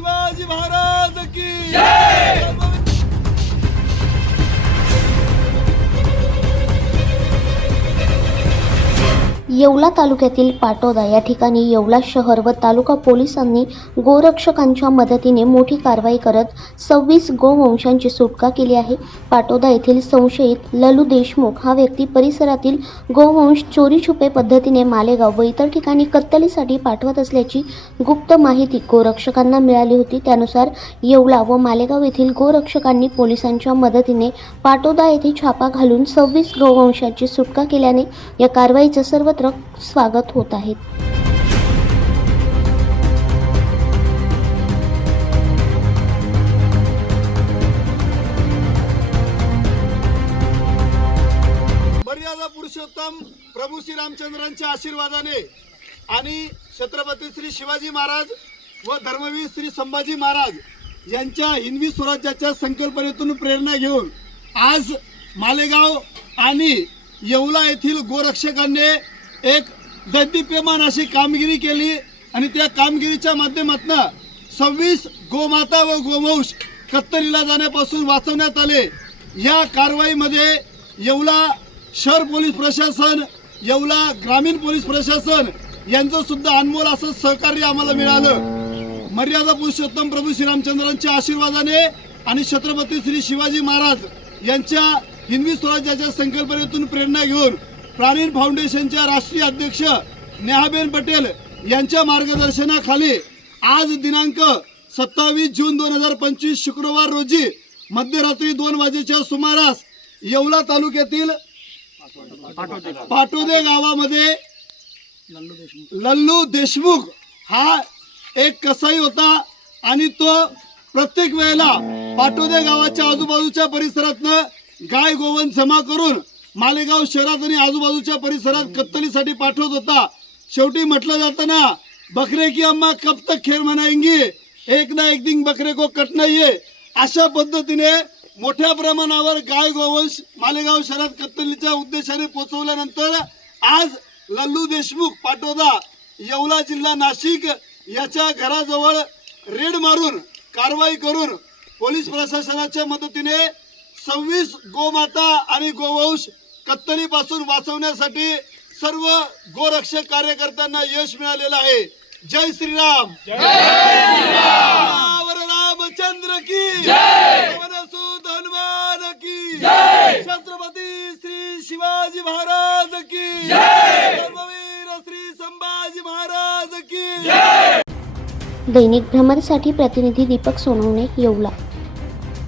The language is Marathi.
शिवाजी महाराज येवला तालुक्यातील पाटोदा या ठिकाणी येवला शहर व तालुका पोलिसांनी गोरक्षकांच्या मदतीने मोठी कारवाई करत सव्वीस गोवंशांची सुटका केली आहे. पाटोदा येथील संशयित ललू देशमुख हा व्यक्ती परिसरातील गोवंश चोरी छुपे पद्धतीने मालेगाव व इतर ठिकाणी कत्तलीसाठी पाठवत असल्याची गुप्त माहिती गोरक्षकांना मिळाली होती. त्यानुसार येवला व मालेगाव येथील गोरक्षकांनी पोलिसांच्या मदतीने पाटोदा येथे छापा घालून सव्वीस गोवंशांची सुटका केल्याने या कारवाईचं सर्वत्र स्वागत होत आहेत मर्यादा पुरुषोत्तम प्रभू श्री रामचंद्रांच्या आशीर्वादाने आणि छत्रपती श्री शिवाजी महाराज व धर्मवीर श्री संभाजी महाराज यांच्या हिंदवी स्वराज्याच्या संकल्पनेतून प्रेरणा घेऊन आज मालेगाव आणि येवला येथील गोरक्षकांनी एक दैदिप्यमान अशी कामगिरी केली आणि त्या कामगिरीच्या माध्यमातून सव्वीस गोमाता व गोवंश कत्तरीला जाण्यापासून वाचवण्यात आले. या कारवाईमध्ये येवला शहर पोलीस प्रशासन येवला ग्रामीण पोलीस प्रशासन यांचं सुद्धा अनमोल असं सहकार्य आम्हाला मिळालं. मर्यादा पुरुषोत्तम प्रभू श्रीरामचंद्रांच्या आशीर्वादाने आणि छत्रपती श्री शिवाजी महाराज यांच्या हिंदवी स्वराज्याच्या संकल्पनेतून प्रेरणा घेऊन प्राणीन फाउंडेशनच्या राष्ट्रीय अध्यक्ष नेहाबेन पटेल यांच्या मार्गदर्शनाखाली आज दिनांक सत्तावीस जून दोन हजार पंचवीस शुक्रवार रोजी मध्यरात्री दोन वाजेच्या सुमारास येवला तालुक्यातील पाटोदे गावामध्ये लल्लू देशमुख हा एक कसाई होता आणि तो प्रत्येक वेळेला पाटोदे गावाच्या आजूबाजूच्या परिसरातनं गाय गोवन जमा करून मालेगाव शहरात आणि आजूबाजूच्या परिसरात कत्तलीसाठी पाठवत होता. शेवटी म्हटलं जातं ना बकरे की अम्मा कब तक खेळ म्हणायंगी एक ना एक दिन बकरे को कट नाहीये अशा पद्धतीने मोठ्या प्रमाणावर गाय गोवंश मालेगाव शहरात कत्तलीच्या उद्देशाने पोहोचवल्यानंतर आज लल्लू देशमुख पाटोदा येवला जिल्हा नाशिक याच्या घराजवळ रेड मारून कारवाई करून पोलीस प्रशासनाच्या मदतीने सव्वीस गोमाता आणि गोवंश कत्तलीपासून वाचवण्यासाठी सर्व गोरक्षक कार्यकर्त्यांना यश मिळालेलं आहे. जय श्रीराम. राम रामचंद्र की. हनुमान की. छत्रपती श्री शिवाजी महाराज की. धर्मवीर श्री संभाजी महाराज की. दैनिक भ्रमरसाठी प्रतिनिधी दीपक सोनवणे येवला.